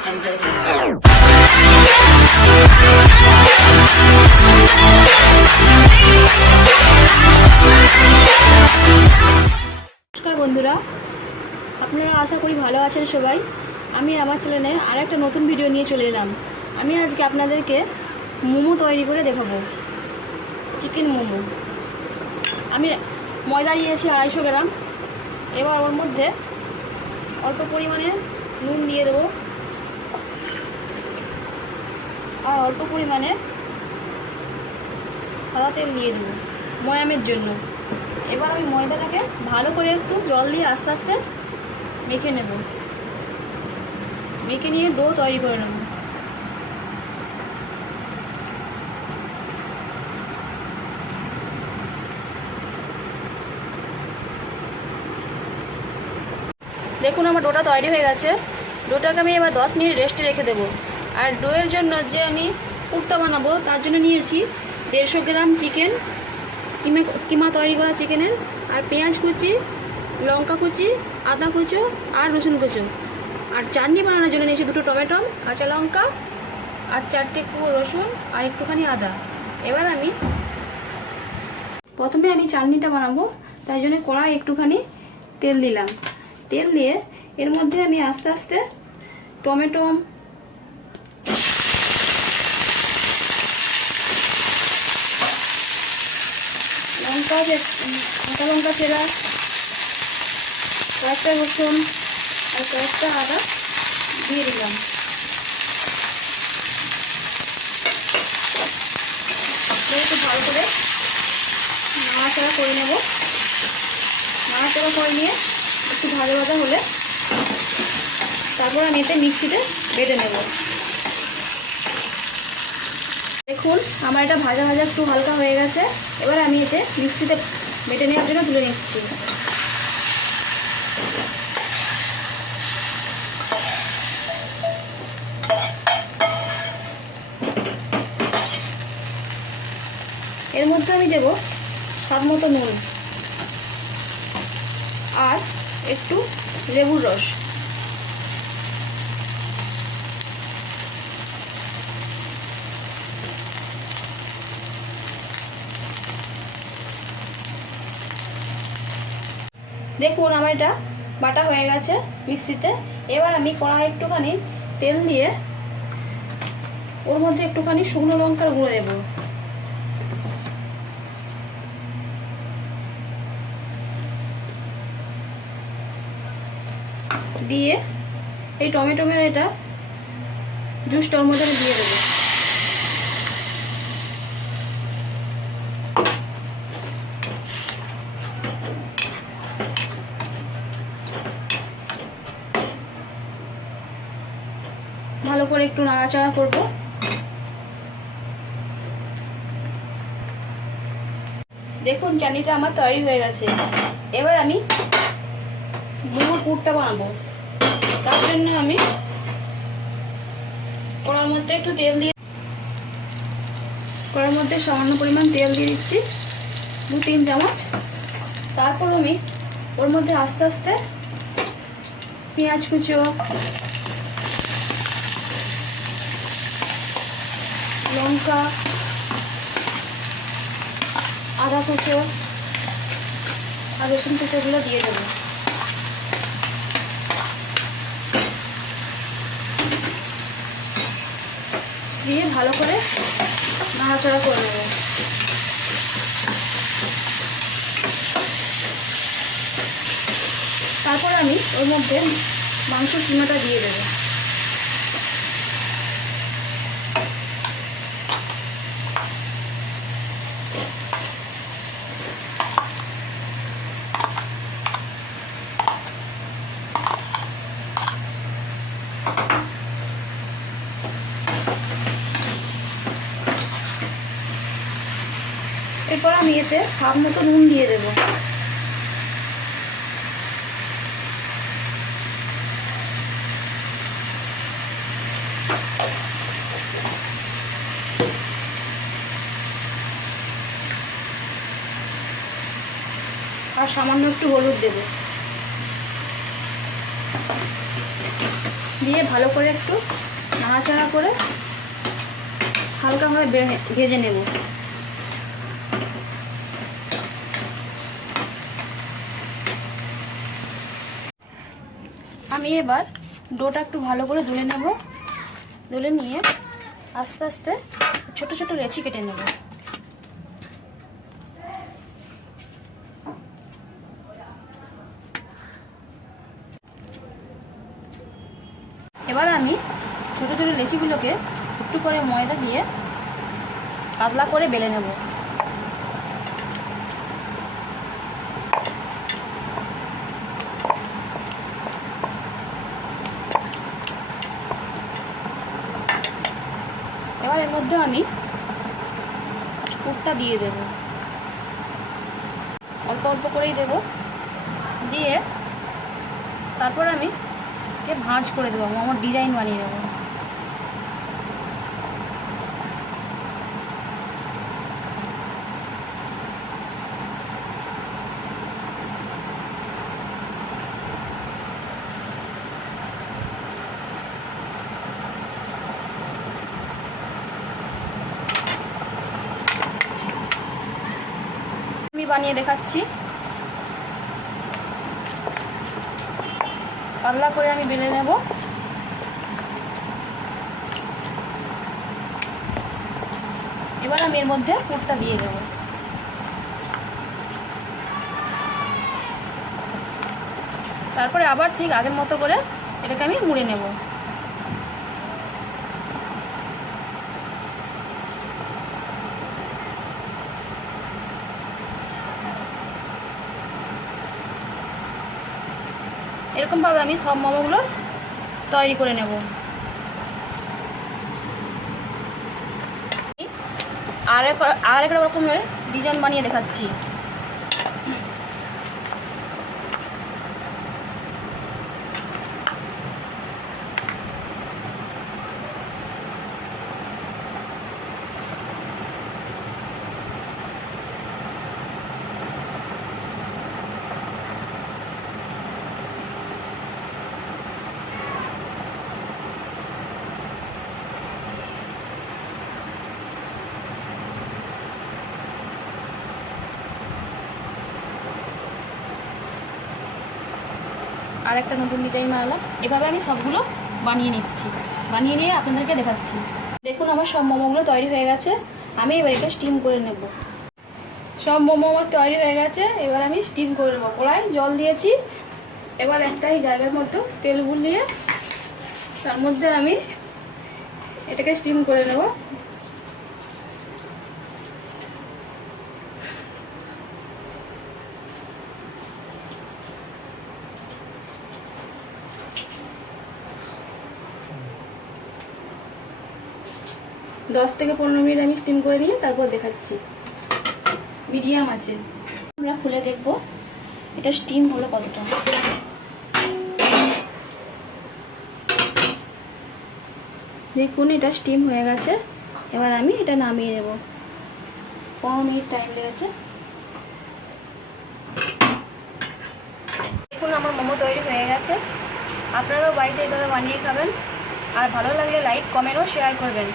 নমস্কার বন্ধুরা, আপনারা আশা করি ভালো আছেন সবাই। আমি আমার চ্যানেলে আরেকটা নতুন ভিডিও নিয়ে চলে এলাম। আমি আজকে আপনাদেরকে মোমো তৈরি করে দেখাবো, চিকেন মোমো। আমি ময়দা নিয়েছি 250 গ্রাম। এবার ওর মধ্যে অল্প পরিমাণে নুন দিয়ে দেবো আর অল্প পরিমাণে সাদা তেল দিয়ে দেবো ময়ামের জন্য। এবার আমি ময়দাটাকে ভালো করে একটু জল দিয়ে আস্তে আস্তে মেখে নেব, মেখে নিয়ে ডো তৈরি করে নেব। দেখুন আমার ডোটা তৈরি হয়ে গেছে। ডোটাকে আমি এবার 10 মিনিট রেস্টে রেখে দেবো। আর ডোয়ের জন্য যে আমি পুরটা বানাবো তার জন্য নিয়েছি 150 গ্রাম চিকেন, কিমা তৈরি করা চিকেনের, আর পেঁয়াজ কুচি, লঙ্কা কুচি, আদা কুচো আর রসুন কুচো। আর চাটনি বানানোর জন্য নিয়েছি 2টো টমেটো, কাঁচা লঙ্কা আর 4টে রসুন আর একটুখানি আদা। এবার প্রথমে আমি চাটনিটা বানাবো, তাই জন্য কড়াই একটুখানি তেল দিলাম। তেল দিয়ে এর মধ্যে আমি আস্তে আস্তে টমেটো, কাঁচা লঙ্কা চেরা, কয়েকটা রসুন আর কয়েকটা আদা দিয়ে দিলাম। একটু ভালো করে নাড়াচাড়া করে নেব। নাড়াচাড়া করে নিয়ে একটু ভাজা ভাজা হলে তারপর আমি এতে মিক্সিতে বেটে নেব। দেখুন আমার এটা ভাজা ভাজা একটু হালকা হয়ে গেছে। এবার আমি এতে মিক্সিতে বেটে নেওয়ার জন্য তুলে নিচ্ছি। এর মধ্যে আমি দেব স্বাদ মতো নুন আর একটু লেবুর রস। দেখুন আমার এটা বাটা হয়ে গেছে মিক্সিতে। এবার আমি কড়াই একটুখানি তেল দিয়ে ওর মধ্যে একটুখানি শুকনো লঙ্কার গুঁড়ো দেব। দিয়ে এই টমেটোমের এটা জুসটা ওর মধ্যে দিয়ে দেবো। ভালো করে একটু নাড়াচাড়া করব। দেখুন চাটনিটা আমার তৈরি হয়ে গেছে। এবার আমি মোমোর পুরটা বানাবো। তার জন্য আমি কড়ার মধ্যে একটু তেল দিয়ে, কড়ার মধ্যে সামান্য পরিমাণ তেল দিয়ে দিচ্ছি, 2-3 চামচ। তারপর আমি ওর মধ্যে আস্তে আস্তে পেঁয়াজ কুচো, লঙ্কা, আদা কুচো আর রসুন কুচোগুলো দিয়ে দেবো। দিয়ে ভালো করে নাড়াচাড়া করে নেব। তারপর আমি ওর মধ্যে মাংসের কিমাটা দিয়ে দেবো। এরপর আমি এতে স্বাদ মতো নুন দিয়ে দেব। আর সামান্য একটু হলুদ দেব। দিয়ে ভালো করে একটু নাড়াচাড়া করে হালকাভাবে ভেজে নেব। আমি এবার ডোটা একটু ভালো করে দুলে নেব। দুলে নিয়ে আস্তে আস্তে ছোট ছোট লেচি কেটে নেব। এবার আমি ছোট ছোট লেচিগুলোকে একটু করে ময়দা দিয়ে পাতলা করে বেলে নেব। এবার এর মধ্যে আমি পুরটা দিয়ে দেব, অল্প অল্প করেই দেব। দিয়ে তারপর আমি ভাঁজ করে দেবো, আমার ডিজাইন বানিয়ে নেব। আমি বানিয়ে দেখাচ্ছি। পাতলা করে আমি বেলে নেব। এবার আমি এর মধ্যে পুরটা দিয়ে দেব। তারপরে আবার ঠিক আগের মতো করে এটাকে আমি মুড়ে নেব। এরকমভাবে আমি সব মোমোগুলো তৈরি করে নেব। আর এক রকমের ডিজাইন বানিয়ে দেখাচ্ছি। আর একটা নতুন ডিজাইন বানালাম। এভাবে আমি সবগুলো বানিয়ে নিচ্ছি, বানিয়ে নিয়ে আপনাদেরকে দেখাচ্ছি। দেখুন আমার সব মোমোগুলো তৈরি হয়ে গেছে। আমি এবার এটা স্টিম করে নেব। সব মোমো আমার তৈরি হয়ে গেছে। এবার আমি স্টিম করে নেবো। কড়াই জল দিয়েছি। এবার একটা এই জায়গার মধ্যে তেল বুলিয়ে তার মধ্যে আমি এটাকে স্টিম করে নেব। 10 থেকে 15 মিনিট আমি স্টিম করে নিয়ে তারপর দেখাচ্ছি। মিডিয়াম আছে। আমরা খুলে দেখব এটা স্টিম হলো কতটা। দেখুন এটা স্টিম হয়ে গেছে। এবার আমি এটা নামিয়ে নেব। 15 মিনিট টাইম লেগেছে। দেখুন আমার মোমো তৈরি হয়ে গেছে। আপনারাও বাড়িতে এইভাবে বানিয়ে খাবেন। আর ভালো লাগলে লাইক, কমেন্ট ও শেয়ার করবেন।